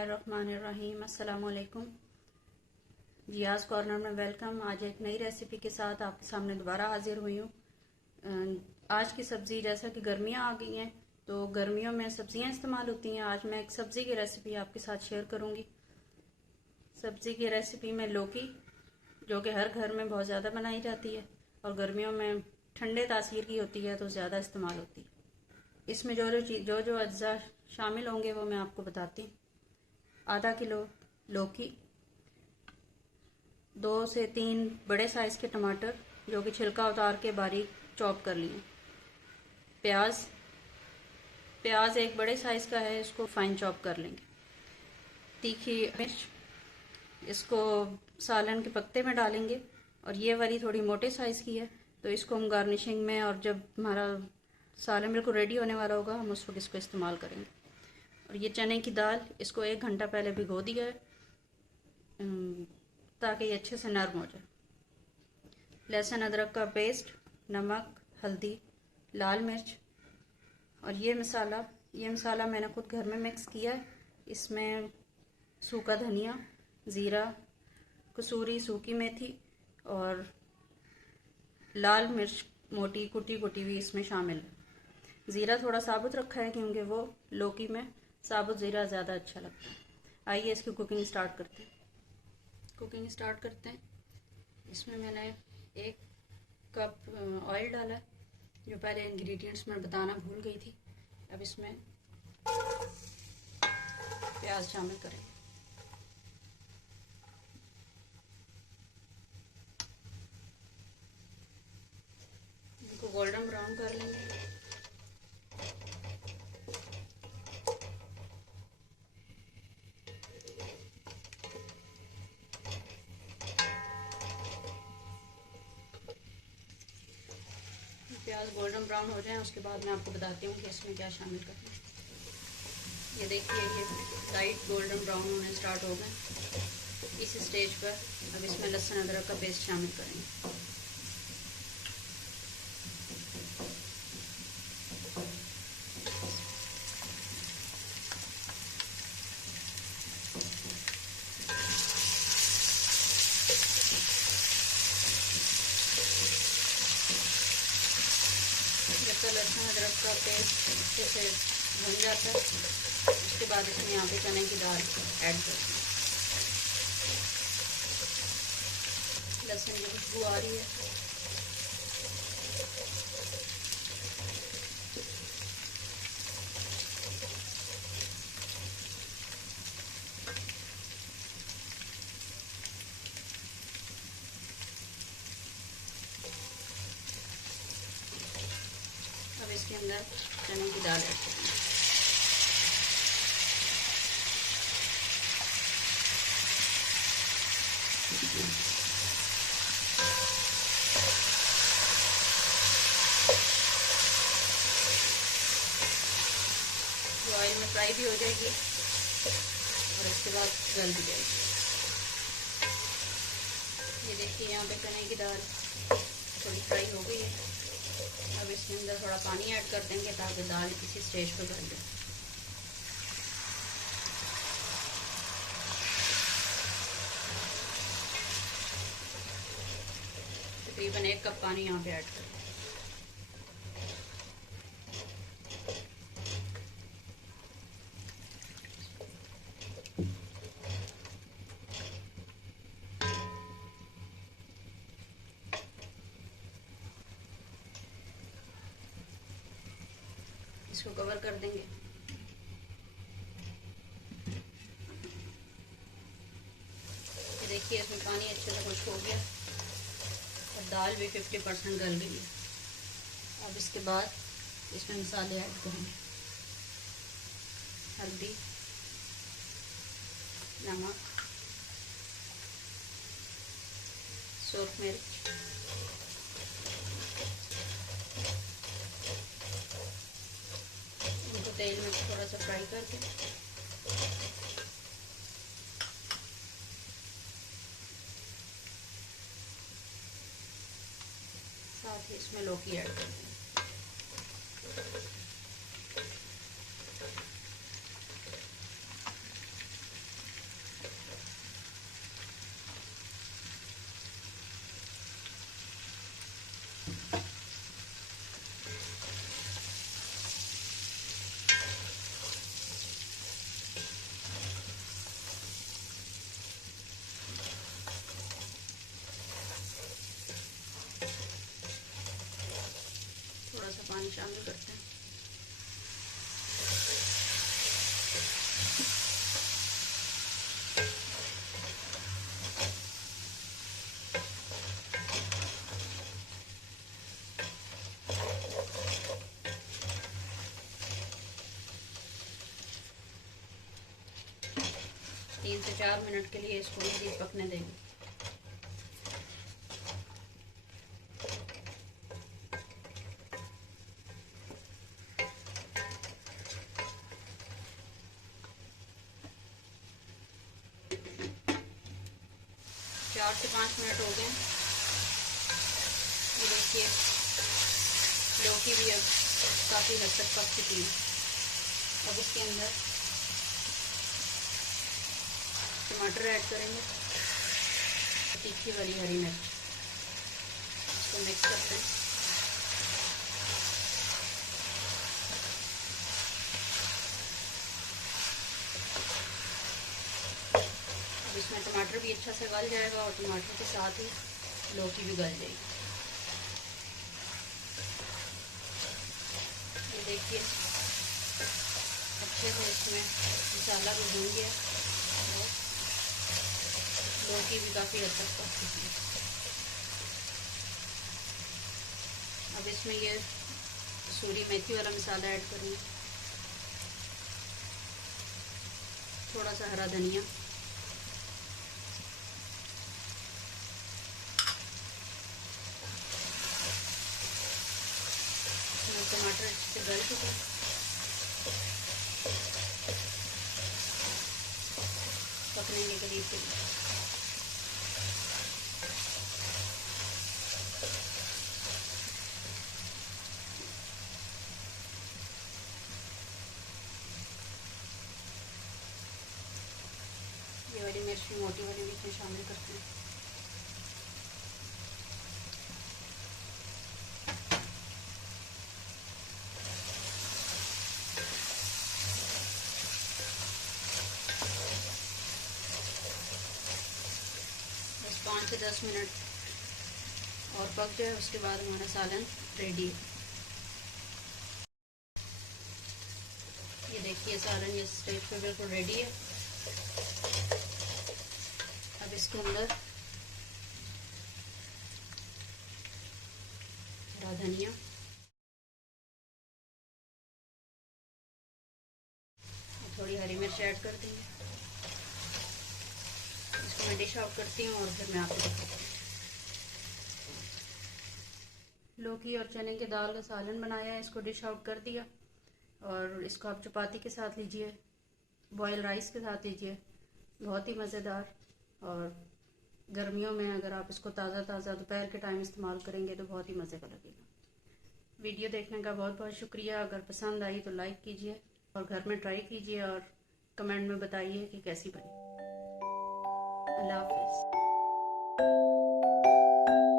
बिस्मिल्लाहिर्रहमानिर्रहीम। अस्सलाम वालेकुम। जियाज़ कॉर्नर में वेलकम। आज एक नई रेसिपी के साथ आपके सामने दोबारा हाजिर हुई हूँ। आज की सब्ज़ी, जैसा कि गर्मियाँ आ गई हैं तो गर्मियों में सब्ज़ियाँ इस्तेमाल होती हैं। आज मैं एक सब्ज़ी की रेसिपी आपके साथ शेयर करूँगी। सब्ज़ी की रेसिपी में लौकी, जो कि हर घर में बहुत ज़्यादा बनाई जाती है और गर्मियों में ठंडे तासीर की होती है तो ज़्यादा इस्तेमाल होती है। इसमें जो अज्जा शामिल होंगे वो मैं आपको बताती हूँ। आधा किलो लौकी, 2 से 3 बड़े साइज़ के टमाटर जो कि छिलका उतार के बारीक चॉप कर लिए। प्याज एक बड़े साइज़ का है, इसको फाइन चॉप कर लेंगे। तीखी मिर्च, इसको सालन के पत्ते में डालेंगे और ये वाली थोड़ी मोटे साइज़ की है तो इसको हम गार्निशिंग में, और जब हमारा सालन बिल्कुल रेडी होने वाला होगा हम उस वक्त इसको इस्तेमाल करेंगे। और ये चने की दाल, इसको 1 घंटा पहले भिगो दिया है ताकि ये अच्छे से नरम हो जाए। लहसुन अदरक का पेस्ट, नमक, हल्दी, लाल मिर्च और ये मसाला मैंने खुद घर में मिक्स किया है। इसमें सूखा धनिया, ज़ीरा, कसूरी सूखी मेथी और लाल मिर्च मोटी कुटी हुई इसमें शामिल है। ज़ीरा थोड़ा साबुत रखा है क्योंकि वो लौकी में साबुत ज़ीरा ज़्यादा अच्छा लगता है। आइए इसकी कुकिंग स्टार्ट करते हैं। इसमें मैंने 1 कप ऑयल डाला है, जो पहले इंग्रेडिएंट्स में बताना भूल गई थी। अब इसमें प्याज शामिल करें। इनको गोल्डन ब्राउन कर लेंगे। प्याज गोल्डन ब्राउन हो जाए उसके बाद मैं आपको बताती हूँ कि इसमें क्या शामिल करना है। ये देखिए, ये लाइट गोल्डन ब्राउन होने स्टार्ट हो गए। इस स्टेज पर अब इसमें लहसुन अदरक का पेस्ट शामिल करेंगे। जब तक लहसुन अदरक का पेस्ट अच्छे से भुन जाता है उसके बाद इसमें यहाँ पे चने की दाल ऐड करते हैं। लहसुन की खुशबू आ रही है। अब इसके अंदर चने की दाल ऐड करेंगे। ऑयल में फ्राई भी हो जाएगी और इसके बाद गल भी जाएगी। ये देखिए, यहाँ पे चने की दाल थोड़ी फ्राई हो गई है। अब इसके अंदर थोड़ा पानी ऐड कर देंगे ताकि दाल इसी स्टेज पर गल जाए। तकरीबन 1 कप पानी यहाँ पे ऐड कर दें। इसको कवर कर देंगे। ये देखिए, इसमें पानी अच्छे से खुश्क हो गया और दाल भी 50% गल गई है। अब इसके बाद इसमें मसाले ऐड करेंगे। हल्दी, नमक, सूर्ख मिर्च, इनको तेल में थोड़ा सा फ्राई करके साथ ही इसमें लौकी ऐड कर दें। थोड़ा सा पानी शामिल करते हैं। 3 से 4 मिनट के लिए इसको मज़ीद पकने देंगे। चार से 5 मिनट हो गए। ये देखिए लौकी भी अब काफ़ी हद तक पक चुकी है। अब इसके अंदर टमाटर ऐड करेंगे, तीखी वाली हरी मिर्च, इसको मिक्स करते हैं। अब इसमें टमाटर भी अच्छा से गल जाएगा और टमाटर के साथ ही लौकी भी गल जाएगी। ये देखिए अच्छे से इसमें मसाला भी भून गया और लौकी भी काफ़ी हद तक पक चुकी है। अब इसमें ये कसूरी मेथी वाला मसाला ऐड करूँगी, थोड़ा सा हरा धनिया, टमाटर अच्छे से गल चुके, पकने के करीब के लिए। ये वाली मिर्च भी मोटी वाली भी इसमें शामिल करते हैं। बस 5 से 10 मिनट और पक जाए, उसके बाद हमारा सालन रेडी है। ये देखिए सालन ये स्टेज पे बिल्कुल रेडी है। अब इसके अंदर हरा धनिया, थोड़ी हरी मिर्च ऐड कर देंगे। इसको मैं डिश आउट करती हूँ और फिर मैं आपको दिखाती हूँ। लौकी और चने की दाल का सालन बनाया है, इसको डिश आउट कर दिया और इसको आप चपाती के साथ लीजिए, बॉयल राइस के साथ लीजिए, बहुत ही मज़ेदार। और गर्मियों में अगर आप इसको ताज़ा ताज़ा दोपहर के टाइम इस्तेमाल करेंगे तो बहुत ही मज़े का लगेगा। वीडियो देखने का बहुत बहुत शुक्रिया। अगर पसंद आई तो लाइक कीजिए और घर में ट्राई कीजिए और कमेंट में बताइए कि कैसी बनी। अल्लाह हाफ़िज़।